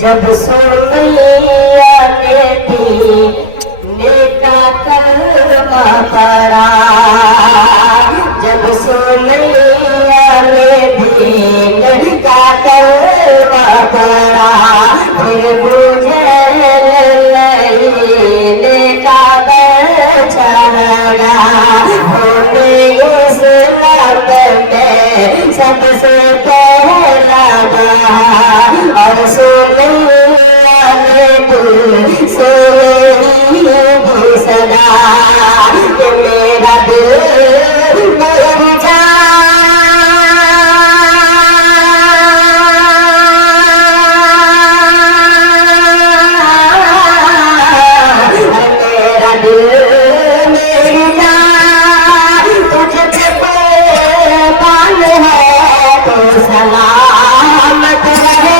जब सोनिया के थी नेका कलमा पड़ा, जब सोनिया में भी नेका कलमा पड़ा, फिर मुझे नेका बचाना होने इस्लाम में सबसे पहला और सदा मेरा दिल मर जा मेरा दिल मेरी जान तुझे पाल है तो सलामत रहे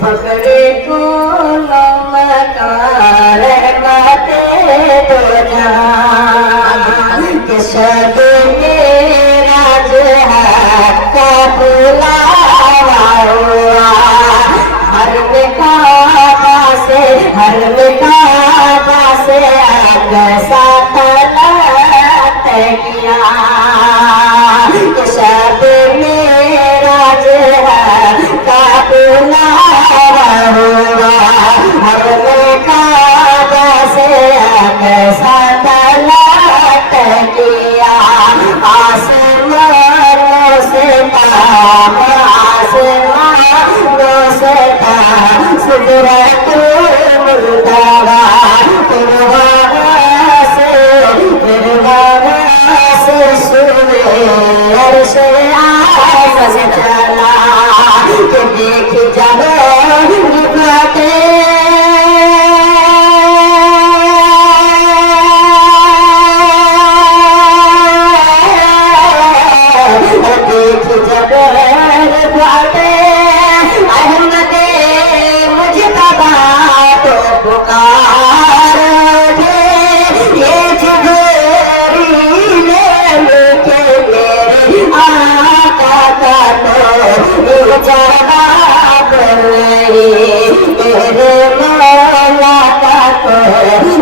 फकरे को नमकार माते दो जान के सब राज का बुलावा हुआ हर में काबा से आगसा तलत किया सब राज का सिदरत मुंतहा से सुने अर्श आज़म चला कि देख जब निभाते देख जब निभाते अहमद मुजतबा तो पुकार ये जिब्रील लेके मेरे आका का तो जवाब नहीं मेरे मौला का कोई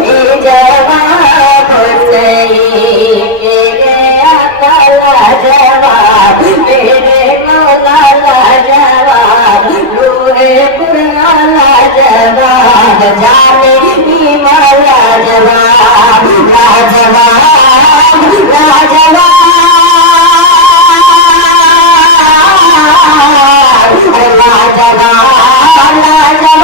जवाब नहीं मेरे आका का जवाब मेरे मौला का जवाब रूहे पुरना ला जवाब जाने की मौला जवाब लाजवाब लाजवाब लाजवाब लाजवाब